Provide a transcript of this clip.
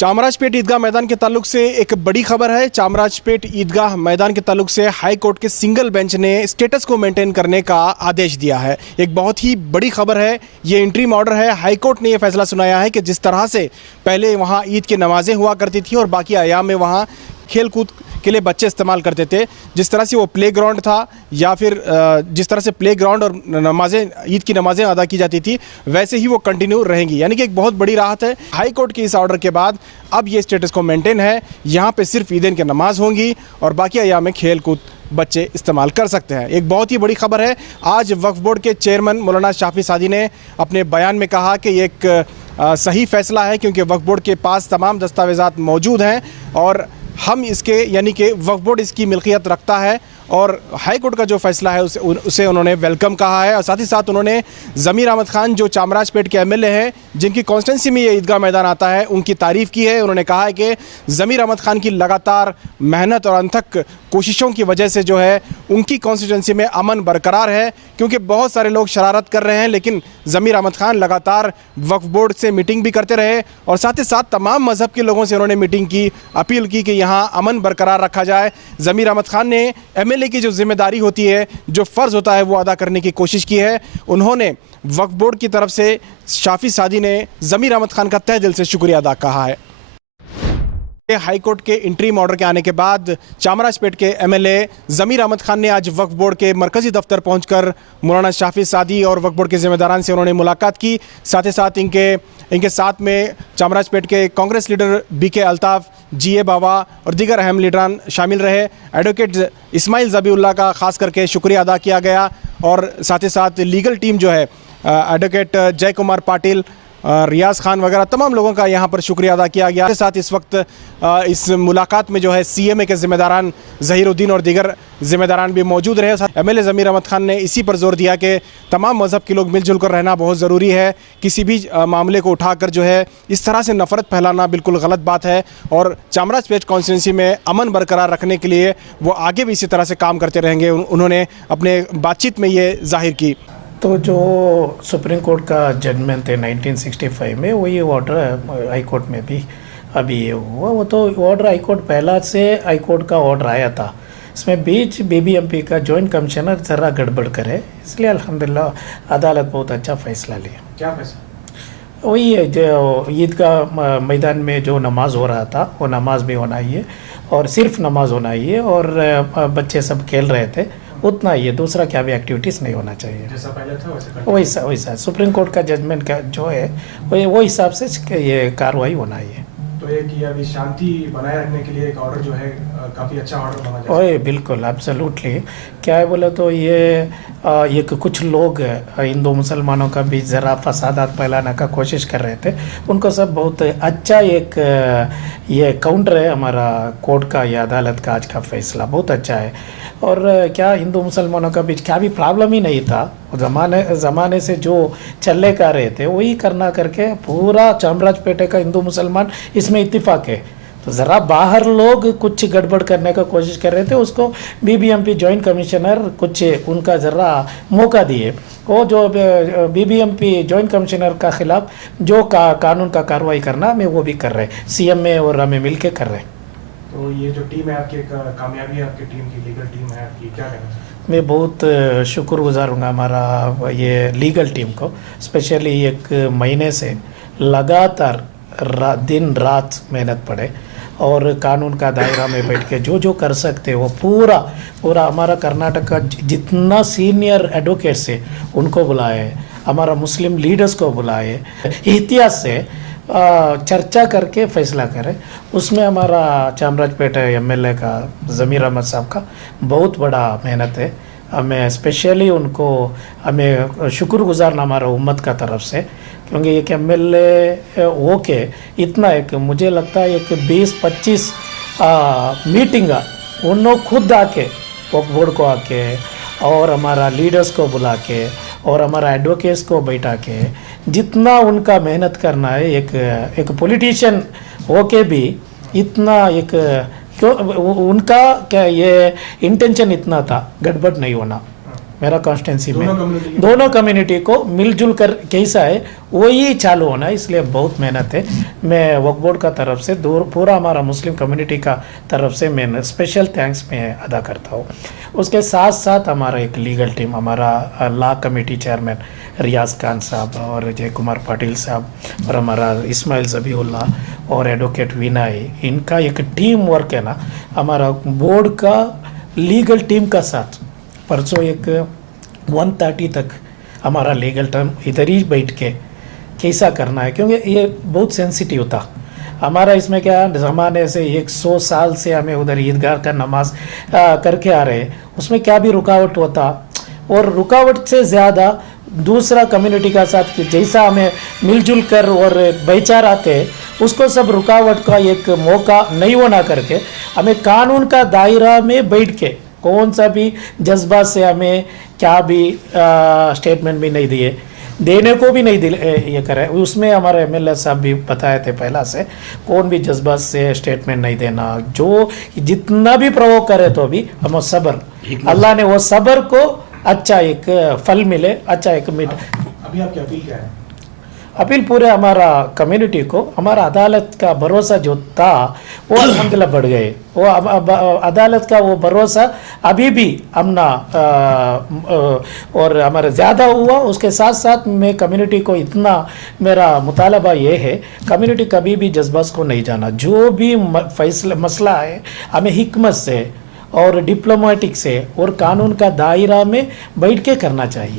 चामराजपेट ईदगाह मैदान के ताल्लुक से एक बड़ी खबर है। चामराजपेट ईदगाह मैदान के ताल्लुक से हाई कोर्ट के सिंगल बेंच ने स्टेटस को मेंटेन करने का आदेश दिया है। एक बहुत ही बड़ी खबर है। ये इंटरिम ऑर्डर है। हाई कोर्ट ने ये फैसला सुनाया है कि जिस तरह से पहले वहाँ ईद की नमाज़ें हुआ करती थी और बाकी अयाम में वहाँ खेल कूद के लिए बच्चे इस्तेमाल करते थे, जिस तरह से वो प्ले ग्राउंड था या फिर जिस तरह से प्ले ग्राउंड और नमाज़ें ईद की नमाज़ें अदा की जाती थी वैसे ही वो कंटिन्यू रहेंगी। यानी कि एक बहुत बड़ी राहत है। हाई कोर्ट के इस ऑर्डर के बाद अब ये स्टेटस को मेंटेन है। यहाँ पे सिर्फ ईदें की नमाज होंगी और बाकी अयाम में खेल कूद बच्चे इस्तेमाल कर सकते हैं। एक बहुत ही बड़ी खबर है। आज वक्फ बोर्ड के चेयरमैन मौलाना शाफी सादी ने अपने बयान में कहा कि ये एक सही फैसला है, क्योंकि वक्फ बोर्ड के पास तमाम दस्तावेज़ात मौजूद हैं और हम इसके यानी कि वक्फ बोर्ड इसकी मिल्कियत रखता है और हाई कोर्ट का जो फैसला है उसे उन्होंने वेलकम कहा है। और साथ ही साथ उन्होंने ज़मीर अहमद खान जो चामराजपेट के एमएलए हैं, जिनकी कॉन्स्टिट्यूंसी में ये ईदगाह मैदान आता है, उनकी तारीफ़ की है। उन्होंने कहा है कि ज़मीर अहमद खान की लगातार मेहनत और अनथक कोशिशों की वजह से जो है उनकी कॉन्स्टिट्यूंसी में अमन बरकरार है, क्योंकि बहुत सारे लोग शरारत कर रहे हैं, लेकिन ज़मीर अहमद खान लगातार वक्फ बोर्ड से मीटिंग भी करते रहे और साथ ही साथ तमाम मज़हब के लोगों से उन्होंने मीटिंग की, अपील की कि यहाँ अमन बरकरार रखा जाए। ज़मीर अहमद खान ने एमएलए की जो जिम्मेदारी होती है, जो फ़र्ज़ होता है, वो अदा करने की कोशिश की है। उन्होंने वक्फ बोर्ड की तरफ से शाफी सादी ने ज़मीर अहमद खान का तहे दिल से शुक्रिया अदा कहा है। हाई कोर्ट के इंटरिम ऑर्डर के आने के बाद चामराजपेट के एमएलए ज़मीर अहमद खान ने आज वक्फ बोर्ड के मरकज़ी दफ्तर पहुंचकर मौलाना शाफी सादी और वक्फ बोर्ड के ज़िम्मेदारान से उन्होंने मुलाकात की। साथ ही साथ इनके साथ में चामराजपेट के कांग्रेस लीडर बीके अल्ताफ़, जीए बाबा और दीगर अहम लीडरान शामिल रहे। एडवोकेट इस्माइल ज़बीउल्लाह का ख़ास करके शुक्रिया अदा किया गया और साथ ही साथ लीगल टीम जो है एडवोकेट जय कुमार पाटिल, रियाज खान वगैरह तमाम लोगों का यहाँ पर शुक्रिया अदा किया गया। साथ इस वक्त इस मुलाकात में जो है सीएमए के ज़िम्मेदारान ज़हीरुद्दीन और दीगर ज़िम्मेदारान भी मौजूद रहे। एमएलए ज़मीर अहमद खान ने इसी पर जोर दिया कि तमाम मज़हब के लोग मिलजुल कर रहना बहुत ज़रूरी है। किसी भी मामले को उठाकर जो है इस तरह से नफ़रत फैलाना बिल्कुल गलत बात है और चामराजपेट कॉन्स्टिट्यूंसी में अमन बरकरार रखने के लिए वो आगे भी इसी तरह से काम करते रहेंगे। उन्होंने अपने बातचीत में ये जाहिर की। तो जो सुप्रीम कोर्ट का जजमेंट है 1965 में, वही ऑर्डर हाई कोर्ट में भी अभी ये हुआ। वो तो ऑर्डर हाई कोर्ट पहला से हाई कोर्ट का ऑर्डर आया था, इसमें बीच बीबीएमपी का जॉइंट कमिश्नर ज़रा गड़बड़ करे, इसलिए अल्हम्दुलिल्लाह अदालत बहुत अच्छा फ़ैसला लिया। क्या फैसला? वही है जो ईदगाह मैदान में जो नमाज हो रहा था वो नमाज भी होना ही है और सिर्फ नमाज होना ही है और बच्चे सब खेल रहे थे उतना ही है, दूसरा क्या भी एक्टिविटीज़ नहीं होना चाहिए। जैसा पहले था वैसा सुप्रीम कोर्ट का जजमेंट का जो है वो हिसाब से ये कार्रवाई होना ही है। तो एक ये अभी शांति बनाए रखने के लिए एक ऑर्डर जो है काफ़ी अच्छा ऑर्डर माना जाए। ओए बिल्कुल एब्सोल्युटली। क्या है बोले तो ये कुछ लोग हिंदू मुसलमानों का बीच ज़रा फसादात फैलाने का कोशिश कर रहे थे, उनको सब बहुत अच्छा एक ये काउंटर है हमारा कोर्ट का, ये अदालत का आज का फैसला बहुत अच्छा है। और क्या हिंदू मुसलमानों का बीच क्या भी प्रॉब्लम ही नहीं था, ज़माने से जो चले का रहे थे वही करना करके पूरा चामराजपेटे का हिंदू मुसलमान इसमें इत्तेफाक है। तो ज़रा बाहर लोग कुछ गड़बड़ करने का कोशिश कर रहे थे, उसको बीबीएमपी जॉइंट कमिश्नर कुछ उनका ज़रा मौका दिए। वो जो बीबीएमपी जॉइंट कमिश्नर का ख़िलाफ़ जो कानून का कार्रवाई करना हमें वो भी कर रहे, सीएमए और हमें मिल के कर रहे। तो ये जो टीम है आपकी, एक कामयाबी है आपकी टीम की, लीगल टीम है आपकी, क्या कहना चाहिए? मैं बहुत शुक्रगुजार हूँ हमारा ये लीगल टीम को, स्पेशली एक महीने से लगातार दिन रात मेहनत पड़े और कानून का दायरा में बैठ के जो कर सकते वो पूरा हमारा कर्नाटक का जितना सीनियर एडवोकेट्स है उनको बुलाए, हमारा मुस्लिम लीडर्स को बुलाए, इतिहास से चर्चा करके फैसला करें। उसमें हमारा चामराजपेट एमएलए का ज़मीर अहमद साहब का बहुत बड़ा मेहनत है। हमें स्पेशली उनको हमें शुक्रगुजारना हमारा उम्मत का तरफ से, क्योंकि एक एमएलए हो के इतना एक मुझे लगता है एक 20-25 मीटिंग उन्होंने खुद आके वक्फ बोर्ड को आके और हमारा लीडर्स को बुला के और हमारा एडवोकेट्स को बैठा के जितना उनका मेहनत करना है, एक पॉलिटिशियन होके भी इतना एक क्यों उनका क्या ये इंटेंशन इतना था गड़बड़ नहीं होना, मेरा कॉन्स्टिट्यूंसी में दोनों community के- दोनों कम्युनिटी को मिलजुल कर कैसा है वही चालू होना है, इसलिए बहुत मेहनत है। मैं वक्फ बोर्ड का तरफ से पूरा हमारा मुस्लिम कम्युनिटी का तरफ से मैं स्पेशल थैंक्स मैं अदा करता हूँ। उसके साथ साथ हमारा एक लीगल टीम, हमारा लॉ कमेटी चेयरमैन रियाज खान साहब और जय कुमार पाटिल साहब और हमारा इस्माइल ज़बीउल्ला और एडवोकेट विनय, इनका एक टीम वर्क है ना हमारा बोर्ड का लीगल टीम का साथ। परसों एक 1:30 तक हमारा लीगल टीम इधर ही बैठ के कैसा करना है, क्योंकि ये बहुत सेंसिटिव था हमारा। इसमें क्या ज़माने से 100 साल से हमें उधर ईदगाह का नमाज करके आ रहे हैं, उसमें क्या भी रुकावट होता, और रुकावट से ज़्यादा दूसरा कम्युनिटी का साथ कि जैसा हमें मिलजुल कर और भाईचारा आते हैं उसको सब रुकावट का एक मौका नहीं होना करके हमें कानून का दायरा में बैठ के कौन सा भी जज्बा से हमें क्या भी स्टेटमेंट भी नहीं दिए, देने को भी नहीं ये करे। उसमें हमारे एमएलए साहब भी बताए थे पहला से, कौन भी जज्बा से स्टेटमेंट नहीं देना, जो जितना भी प्रवोक करे तो भी हम सब्र, अल्लाह ने वो सब्र को अच्छा एक फल मिले, अच्छा एक मिट। अभी आपकी अपील क्या है? अपील पूरे हमारा कम्युनिटी को, हमारा अदालत का भरोसा जो था वो अल्हम्दुलिल्लाह बढ़ गए, वो अब अदालत का वो भरोसा अभी भी हमना और हमारा ज़्यादा हुआ। उसके साथ साथ मैं कम्युनिटी को इतना मेरा मुतालबा ये है, कम्युनिटी कभी भी जज्बात को नहीं जाना, जो भी फैसला मसला है हमें हिकमत से और डिप्लोमेटिक से और कानून का दायरा में बैठ के करना चाहिए।